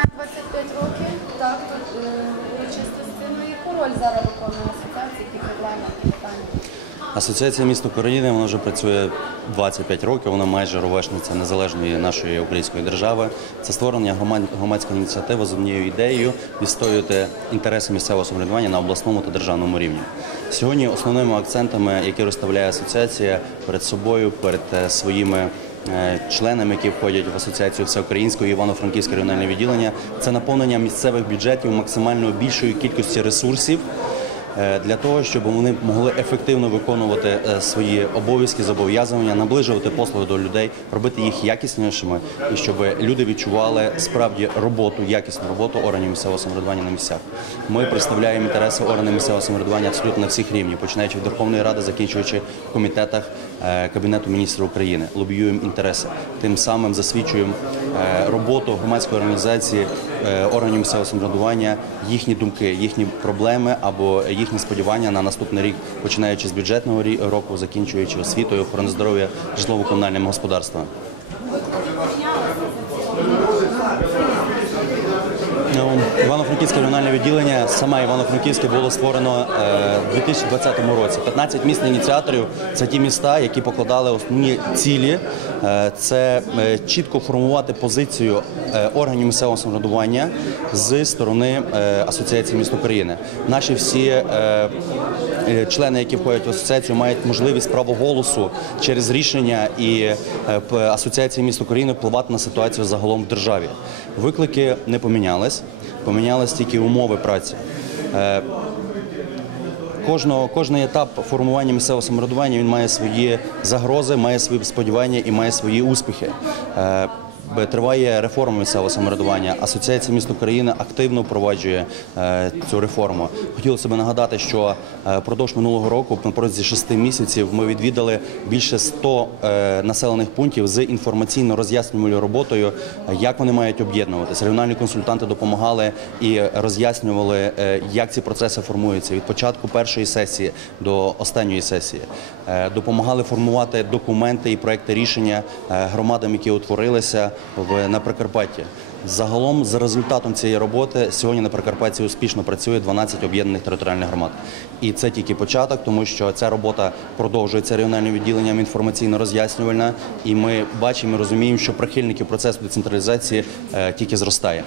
має 25 років, так, тут е, урочистості. Ну, яку роль зараз виконує асоціація, які проблеми, питання? Асоціація міст України вона вже працює 25 років. Вона майже ровесниця незалежної нашої української держави. Це створення громадської ініціативи з однією ідеєю відстоювати інтереси місцевого самоврядування на обласному та державному рівні. Сьогодні основними акцентами, які розставляє асоціація перед собою, перед е, своїми е, членами, які входять в асоціацію всеукраїнського Івано-Франківське регіональне відділення, це наповнення місцевих бюджетів максимально більшої кількості ресурсів для того, щоб вони могли ефективно виконувати е, свої обов'язки, зобов'язання, наближувати послуги до людей, робити їх якіснішими, і щоб люди відчували справді роботу, якісну роботу органів місцевого самоврядування на місцях. Ми представляємо інтереси органів місцевого самоврядування абсолютно на всіх рівнях, починаючи від Верховної Ради, закінчуючи комітетах е, Кабінету міністрів України, лобіюємо інтереси, тим самим засвідчуємо е, роботу громадської організації е, органів місцевого самоврядування, їхні думки, їхні проблеми або їхні сподівання на наступний рік, починаючи з бюджетного року, закінчуючи освітою, охорони здоров'я, житлово-комунальним господарством. Ну, Івано-Франківське регіональне відділення, саме Івано-Франківське було створено е, у 2020 році. 15 міст ініціаторів це ті міста, які покладали основні цілі. Е, Це е, чітко формувати позицію органів місцевого самоврядування з сторони Асоціації міст України. Наші всі члени, які входять в асоціацію, мають можливість права голосу через рішення і Асоціації міст України впливати на ситуацію загалом в державі. Виклики не помінялись, помінялись тільки умови праці. Е, Кожного, кожний етап формування місцевого самоврядування він має свої загрози, має свої сподівання і має свої успіхи. Триває реформа місцевого самоврядування. Асоціація міст України активно впроваджує е, цю реформу. Хотілося б нагадати, що е, впродовж минулого року, на протязі шести місяців, ми відвідали більше 100 е, населених пунктів з інформаційно-роз'яснювальною роботою, е, як вони мають об'єднуватися. Регіональні консультанти допомагали і роз'яснювали, як ці процеси формуються від початку першої сесії до останньої сесії. Допомагали формувати документи і проекти рішення громадам, які утворилися на Прикарпатті. Загалом, за результатом цієї роботи, сьогодні на Прикарпатті успішно працює 12 об'єднаних територіальних громад. І це тільки початок, тому що ця робота продовжується регіональним відділенням інформаційно-роз'яснювальна, і ми бачимо і розуміємо, що прихильників процесу децентралізації е, тільки зростає.